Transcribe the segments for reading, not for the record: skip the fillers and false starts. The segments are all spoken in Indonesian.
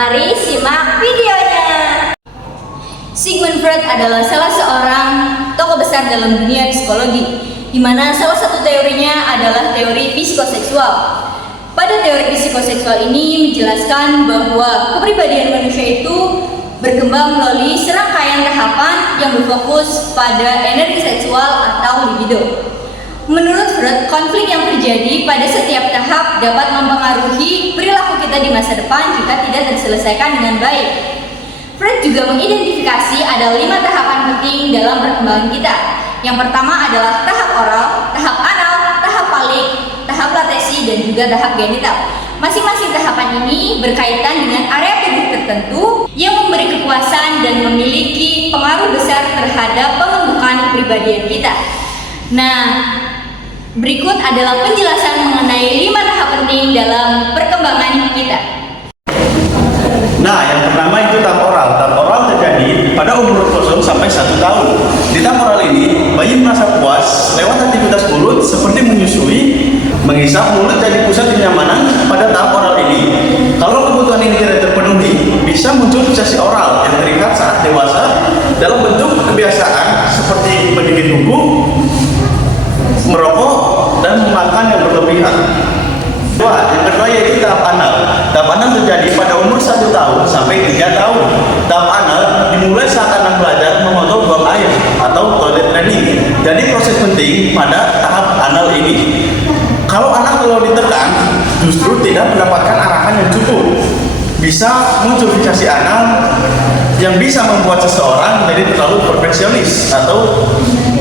Mari simak videonya. Sigmund Freud adalah salah seorang tokoh besar dalam dunia psikologi, di mana salah satu teorinya adalah teori psikoseksual. Pada teori psikoseksual ini menjelaskan bahwa kepribadian manusia itu berkembang melalui serangkaian tahapan yang berfokus pada energi seksual atau libido. Menurut Freud, konflik yang terjadi pada setiap tahap dapat mempengaruhi perilaku kita di masa depan jika tidak terselesaikan dengan baik. Freud juga mengidentifikasi ada 5 tahapan penting dalam perkembangan kita. Yang pertama adalah tahap oral, tahap anal, tahap palik, tahap latesi, dan juga tahap genital. Masing-masing tahapan ini berkaitan dengan area tubuh tertentu yang memberi kepuasan dan memiliki pengaruh besar terhadap pembentukan kepribadian kita. Nah, berikut adalah penjelasan mengenai 5 tahap penting dalam perkembangan kita. Nah, yang pertama itu tahap oral. Tahap oral terjadi pada umur 0 sampai 1 tahun. Di tahap oral ini, bayi merasa puas lewat aktivitas mulut seperti menyusui, menghisap. Mulut jadi pusat kenyamanan pada tahap oral ini. Kalau kebutuhan ini tidak terpenuhi, bisa muncul fiksasi oral yang terlihat saat dewasa dalam bentuk kebiasaan seperti menggigit kuku, merokok, dan makan yang berlebihan. Yang kedua yaitu tahap anal. Tahap anal terjadi pada umur 1 tahun sampai 3 tahun. Tahap anal dimulai saat anak belajar mengontrol buang air atau toilet training. Jadi proses penting pada tahap anal ini. Kalau anak terlalu ditekan, justru tidak mendapatkan arahan yang cukup. Bisa muncul fiksasi anal yang bisa membuat seseorang menjadi terlalu perfeksionis atau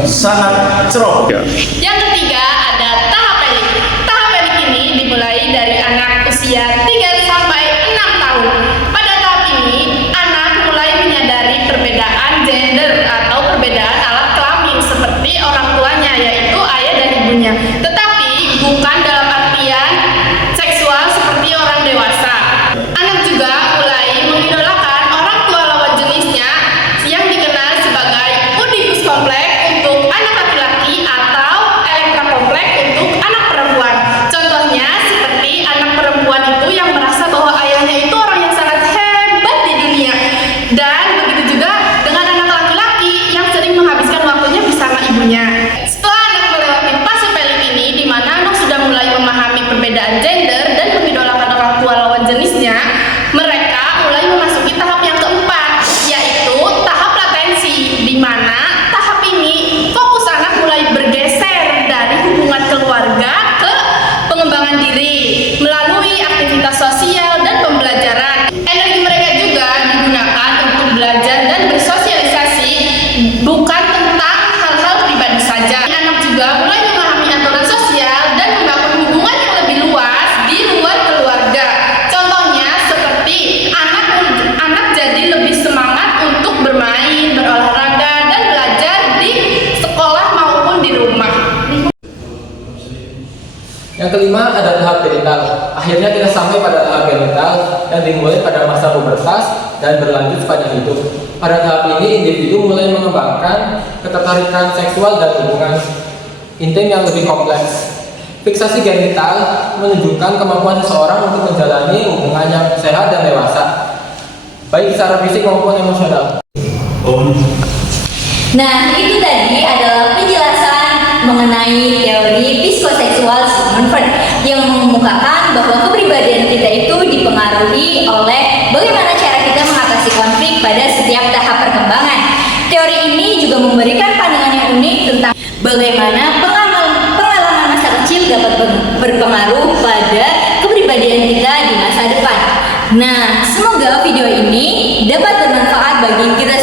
sangat cerok. Yang ketiga ada tahap pelik. Tahap pelik ini dimulai dari anak usia 3 sampai 6 tahun. Pada tahap ini, anak mulai menyadari perbedaan gender atau perbedaan alat kelamin seperti orang tuanya, yaitu ayah dan ibunya. Tetapi bukan dalam artian seksual seperti orang dewasa. Anak juga mulai mengidolakan orang tua lawan jenisnya yang dikenal sebagai Oedipus kompleks untuk anak laki-laki atau Elektra kompleks untuk anak perempuan. Contohnya seperti anak perempuan itu yang merasa bahwa ayahnya itu orang yang sangat hebat di dunia. Dan begitu juga dengan anak laki-laki yang sering menghabiskan waktunya bersama ibunya. Setelah anak melewati fase pelik ini, di mana anak sudah mulai memahami perbedaan gender dan mengidolakan orang tua lawan jenisnya, mereka mulai memasuki tahap yang keempat, yaitu tahap latensi, di mana tahap ini fokus anak mulai bergeser dari hubungan keluarga ke pengembangan diri melalui aktivitas sosial dan pembelajaran. Energi mereka juga digunakan untuk belajar dan bersosialisasi, bukan tentang hal-hal pribadi saja. Anak juga mulai memahami aturan sosial dan membangun hubungan yang lebih luas di luar keluarga. Contohnya seperti anak jadi lebih semangat untuk bermain, berolahraga, dan belajar di sekolah maupun di rumah. Yang kelima ada tahap genital. Akhirnya kita sampai pada tahap genital yang dimulai pada masa pubertas dan berlanjut sepanjang hidup. Pada tahap ini individu mulai mengembangkan ketertarikan seksual dan hubungan intim yang lebih kompleks. Fiksasi genital menunjukkan kemampuan seseorang untuk menjalani hubungan yang sehat dan dewasa, baik secara fisik maupun emosional. Nah, itu tadi adalah penjelasan mengenai teori psikoseksual Sigmund Freud yang mengemukakan bahwa kepribadian kita itu dipengaruhi oleh bagaimana cara kita mengatasi konflik pada setiap tahap perkembangan. Teori ini juga memberikan pandangan yang unik tentang bagaimana pengalaman masa kecil dapat berpengaruh pada kepribadian kita di masa depan. Nah, semoga video ini dapat bermanfaat bagi kita